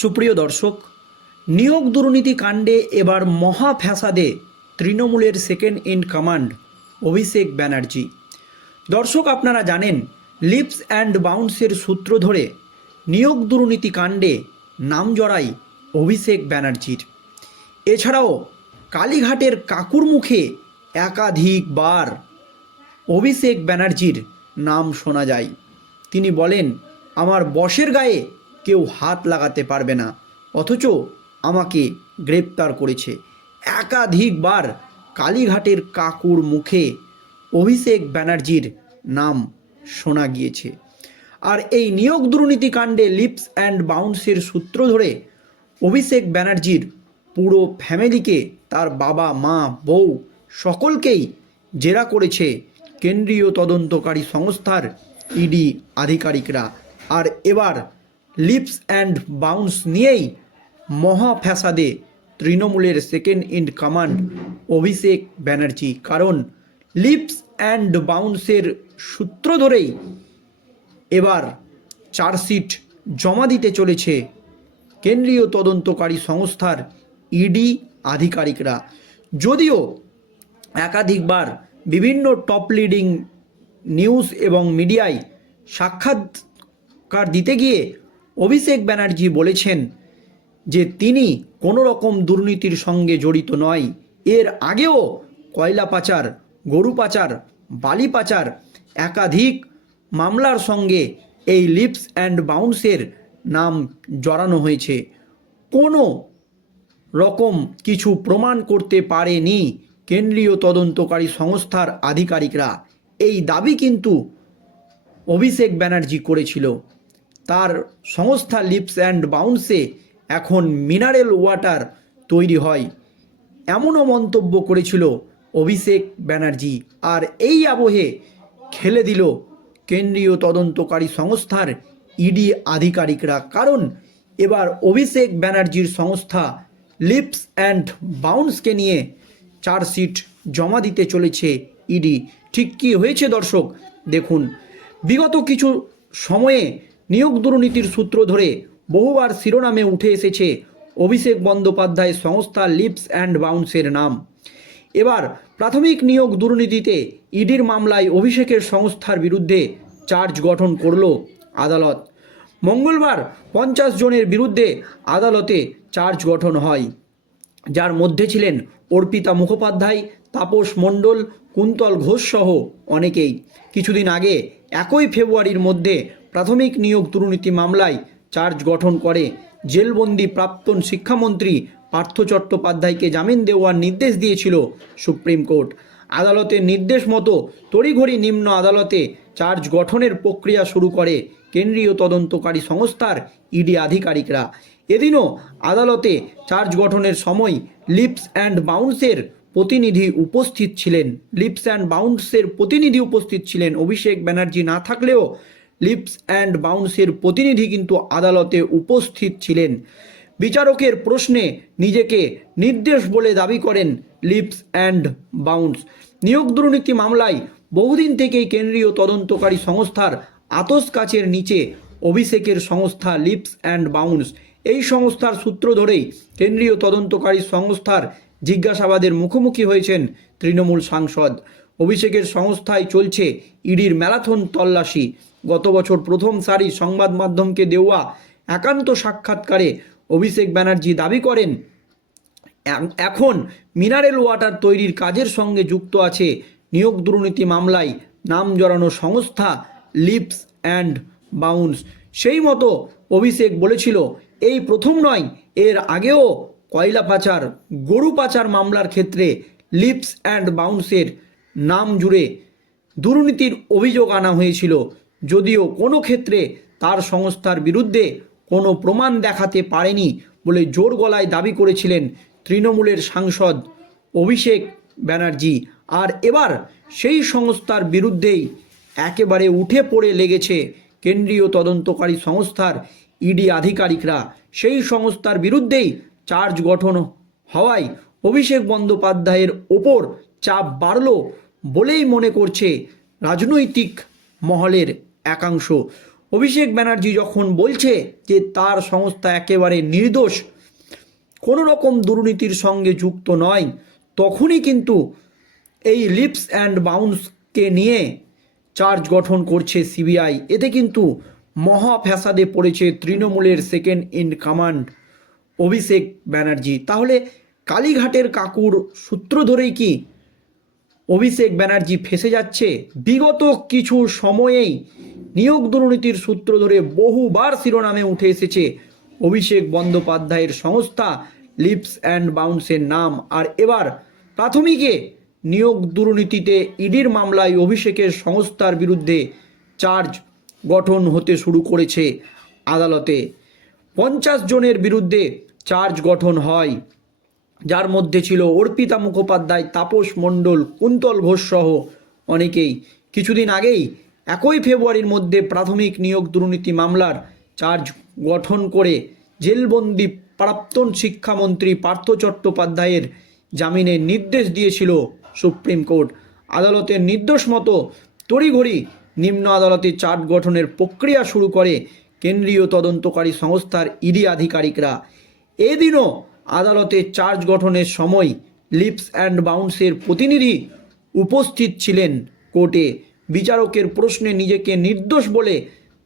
সুপ্রিয় দর্শক, নিয়োগ দুর্নীতি কাণ্ডে এবার মহা ফ্যাসাদে তৃণমূলের second in command Abhishek Banerjee. দর্শক, আপনারা জানেন লিপস অ্যান্ড বাউন্সের সূত্র ধরে নিয়োগ দুর্নীতি কাণ্ডে নাম জড়াই অভিষেক ব্যানার্জির। এছাড়াও, কালীঘাটের কাকুর মুখে একাধিকবার অভিষেক ব্যানার্জির নাম শোনা যায়। তিনি বলেন, আমার বসের গায়ে কেউ হাত লাগাতে পারবে না। অথচ আমাকে গ্রেপ্তার করেছে। একাধিকবার কালীঘাটের কাকুর মুখে অভিষেক ব্যানার্জির নাম শোনা গিয়েছে। আর এই নিয়োগ দুর্নীতি কাণ্ডে লিপস অ্যান্ড বাউন্সের সূত্র ধরে অভিষেক ব্যানার্জির পুরো ফ্যামিলিকে তার বাবা, মা, বউ সকলকেই জেরা করেছে কেন্দ্রীয় তদন্তকারী সংস্থার ইডি আধিকারিকরা। আর এবার লিপস অ্যান্ড বাউন্স নিয়েই মহা ফ্যাসাদে তৃণমূলের second in command Abhishek Banerjee. কারণ লিপস অ্যান্ড বাউন্সের সূত্র ধরেই এবার চার্জশিট জমা দিতে চলেছে কেন্দ্রীয় তদন্তকারী সংস্থার ইডি আধিকারিকরা। যদিও একাধিকবার বিভিন্ন টপ লিডিং নিউজ এবং মিডিয়ায় সাক্ষাৎকার দিতে গিয়ে অভিষেক ব্যানার্জি বলেছেন যে তিনি কোনো রকম দুর্নীতির সঙ্গে জড়িত নয়। এর আগেও কয়লা পাচার, গরু পাচার, বালি পাচার একাধিক মামলার সঙ্গে এই লিপস অ্যান্ড বাউন্সের নাম জড়ানো হয়েছে। কোনো রকম কিছু প্রমাণ করতে পারেনি কেন্দ্রীয় তদন্তকারী সংস্থার আধিকারিকরা। এই দাবি কিন্তু অভিষেক ব্যানার্জি করেছিল। তার সংস্থা লিপস অ্যান্ড বাউন্সে এখন মিনারেল ওয়াটার তৈরি হয়। এমনও মন্তব্য করেছিল অভিষেক ব্যানার্জি। আর এই আবহে খেলে দিল কেন্দ্রীয় তদন্তকারী সংস্থার ইডি আধিকারিকরা। কারণ এবার অভিষেক ব্যানার্জির সংস্থা লিপস অ্যান্ড বাউন্সকে নিয়ে চার্জশিট জমা দিতে চলেছে ইডি। ঠিক কী হয়েছে দর্শক, দেখুন। বিগত কিছু সময়ে নিয়োগ দুর্নীতির সূত্র ধরে বহুবার শিরোনামে উঠে এসেছে অভিষেক বন্দ্যোপাধ্যায় সংস্থা লিপস অ্যান্ড বাউন্সের নাম। এবার প্রাথমিক নিয়োগ দুর্নীতিতে ইডির মামলায় অভিষেকের সংস্থার বিরুদ্ধে চার্জ গঠন করল আদালত। মঙ্গলবার পঞ্চাশ জনের বিরুদ্ধে আদালতে চার্জ গঠন হয়। যার মধ্যে ছিলেন অর্পিতা মুখোপাধ্যায়, তাপস মণ্ডল, কুন্তল ঘোষ সহ অনেকেই। কিছুদিন আগে একই ফেব্রুয়ারির মধ্যে প্রাথমিক নিয়োগ দুর্নীতি মামলায় চার্জ গঠন করে জেলবন্দি প্রাক্তন শিক্ষামন্ত্রী পার্থ চট্টোপাধ্যায়কে জামিন দেওয়ার নির্দেশ দিয়েছিল সুপ্রিম কোর্ট। আদালতের নির্দেশ মতো তড়িঘড়ি নিম্ন আদালতে চার্জ গঠনের প্রক্রিয়া শুরু করে কেন্দ্রীয় তদন্তকারী সংস্থার ইডি আধিকারিকরা। এদিনও আদালতে চার্জ গঠনের সময় লিপস অ্যান্ড বাউন্সের প্রতিনিধি উপস্থিত ছিলেন। লিপস অ্যান্ড বাউন্সের প্রতিনিধি উপস্থিত ছিলেন। অভিষেক ব্যানার্জি না থাকলেও লিপস অ্যান্ড বাউন্সের প্রতিনিধি কিন্তু আদালতে উপস্থিত ছিলেন। বিচারকের প্রশ্নে নিজেকে নির্দেশ বলে দাবি করেন লিপস অ্যান্ড বাউন্স। নিয়োগ দুর্নীতি মামলায় বহুদিন থেকেই কেন্দ্রীয় তদন্তকারী সংস্থার আতস কাচের নিচে অভিষেকের সংস্থা লিপস অ্যান্ড বাউন্স। এই সংস্থার সূত্র ধরেই কেন্দ্রীয় তদন্তকারী সংস্থার জিজ্ঞাসাবাদের মুখোমুখি হয়েছেন তৃণমূল সাংসদ। অভিষেকের সংস্থায় চলছে ইডির ম্যারাথন তল্লাশি। গত বছর প্রথম সারি সংবাদ মাধ্যমকে দেওয়া একান্ত সাক্ষাৎকারে অভিষেক ব্যানার্জি দাবি করেন এখন মিনারেল ওয়াটার তৈরির কাজের সঙ্গে যুক্ত আছে নিয়োগ দুর্নীতি মামলায় নাম জড়ানো সংস্থা লিপস অ্যান্ড বাউন্স। সেই মতো অভিষেক বলেছিল, এই প্রথম নয়, এর আগেও কয়লা পাচার, গরু পাচার মামলার ক্ষেত্রে লিপস অ্যান্ড বাউন্সের নাম জুড়ে দুর্নীতির অভিযোগ আনা হয়েছিল। যদিও কোনো ক্ষেত্রে তার সংস্থার বিরুদ্ধে কোনো প্রমাণ দেখাতে পারেনি বলে জোর গলায় দাবি করেছিলেন তৃণমূলের সাংসদ অভিষেক ব্যানার্জি। আর এবার সেই সংস্থার বিরুদ্ধেই একেবারে উঠে পড়ে লেগেছে কেন্দ্রীয় তদন্তকারী সংস্থার ইডি আধিকারিকরা। সেই সংস্থার বিরুদ্ধেই চার্জ গঠন হওয়ায় অভিষেক বন্দ্যোপাধ্যায়ের ওপর চাপ বাড়ল বলেই মনে করছে রাজনৈতিক মহলের একাংশ। অভিষেক ব্যানার্জি যখন বলছে যে তার সংস্থা একেবারে নির্দোষ, কোনো রকম দুর্নীতির সঙ্গে যুক্ত নয়, তখনই কিন্তু এই লিপস অ্যান্ড বাউন্সকে নিয়ে চার্জ গঠন করছে সিবিআই। এতে কিন্তু মহা ফ্যাসাদে পড়েছে তৃণমূলের second in command Abhishek Banerjee. তাহলে কালীঘাটের কাকুর সূত্র ধরেই কি অভিষেক ব্যানার্জি ফেসে যাচ্ছে। বিগত কিছু সময়েই নিয়োগ দুর্নীতির সূত্র ধরে বহুবার শিরোনামে উঠে এসেছে অভিষেক বন্দ্যোপাধ্যায়ের সংস্থা লিপস অ্যান্ড বাউন্সের নাম। আর এবার প্রাথমিকে নিয়োগ দুর্নীতিতে ইডির মামলায় অভিষেকের সংস্থার বিরুদ্ধে চার্জ গঠন হতে শুরু করেছে আদালতে। পঞ্চাশ জনের বিরুদ্ধে চার্জ গঠন হয়। যার মধ্যে ছিল অর্পিতা মুখোপাধ্যায়, তাপস মণ্ডল, কুন্তল ঘোষ সহ অনেকেই। কিছুদিন আগেই একই ফেব্রুয়ারির মধ্যে প্রাথমিক নিয়োগ দুর্নীতি মামলার চার্জ গঠন করে জেলবন্দি প্রাক্তন শিক্ষামন্ত্রী পার্থ চট্টোপাধ্যায়ের জামিনের নির্দেশ দিয়েছিল সুপ্রিম কোর্ট। আদালতের নির্দেশ মতো তড়িঘড়ি নিম্ন আদালতে চার্জ গঠনের প্রক্রিয়া শুরু করে কেন্দ্রীয় তদন্তকারী সংস্থার ইডি আধিকারিকরা। এদিনও আদালতে চার্জ গঠনের সময় লিপস অ্যান্ড বাউন্সের প্রতিনিধি উপস্থিত ছিলেন কোর্টে। বিচারকের প্রশ্নে নিজেকে নির্দোষ বলে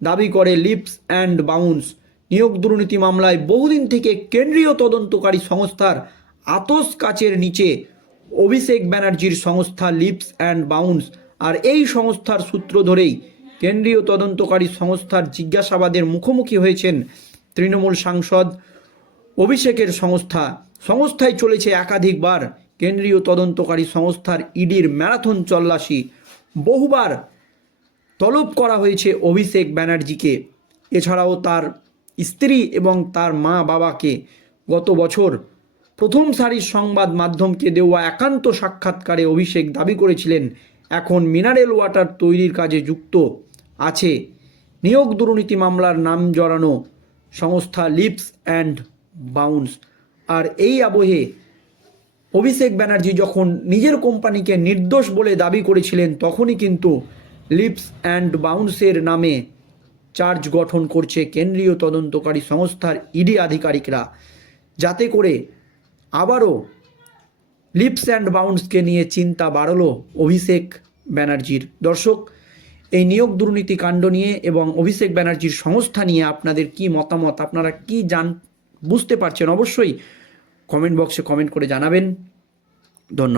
দাবি করে লিপস অ্যান্ড বাউন্স। নিয়োগ দুর্নীতি মামলায় বহুদিন থেকে কেন্দ্রীয় তদন্তকারী সংস্থার আতস কাচের নিচে অভিষেক ব্যানার্জির সংস্থা লিপস অ্যান্ড বাউন্স আর এই সংস্থার সূত্র ধরেই কেন্দ্রীয় তদন্তকারী সংস্থার জিজ্ঞাসাবাদের মুখোমুখি হয়েছেন তৃণমূল সাংসদ অভিষেকের সংস্থা। সংস্থায় চলেছে একাধিকবার কেন্দ্রীয় তদন্তকারী সংস্থার ইডির ম্যারাথন চল্লাশি। বহুবার তলব করা হয়েছে অভিষেক ব্যানার্জিকে। এছাড়াও তার স্ত্রী এবং তার মা বাবাকে গত বছর প্রথম সারির সংবাদ মাধ্যমকে দেওয়া একান্ত সাক্ষাৎকারে অভিষেক দাবি করেছিলেন, এখন মিনারেল ওয়াটার তৈরির কাজে যুক্ত আছে। নিয়োগ দুর্নীতি মামলার নাম জড়ানো সংস্থা লিপস অ্যান্ড বাউন্স আর এই আবহে অভিষেক ব্যানার্জি যখন নিজের কোম্পানিকে নির্দোষ বলে দাবি করেছিলেন, তখনই কিন্তু লিপস অ্যান্ড বাউন্সের নামে চার্জ গঠন করছে কেন্দ্রীয় তদন্তকারী সংস্থার ইডি আধিকারিকরা। যাতে করে আবারও লিপস অ্যান্ড বাউন্সকে নিয়ে চিন্তা বাড়লো অভিষেক ব্যানার্জির। দর্শক, এই নিয়োগ দুর্নীতি কাণ্ড নিয়ে এবং অভিষেক ব্যানার্জির সংস্থা নিয়ে আপনাদের কি মতামত? আপনারা কি জান বুঝতে পারছেন অবশ্যই কমেন্ট বক্সে কমেন্ট করে জানাবেন। ধন্যবাদ।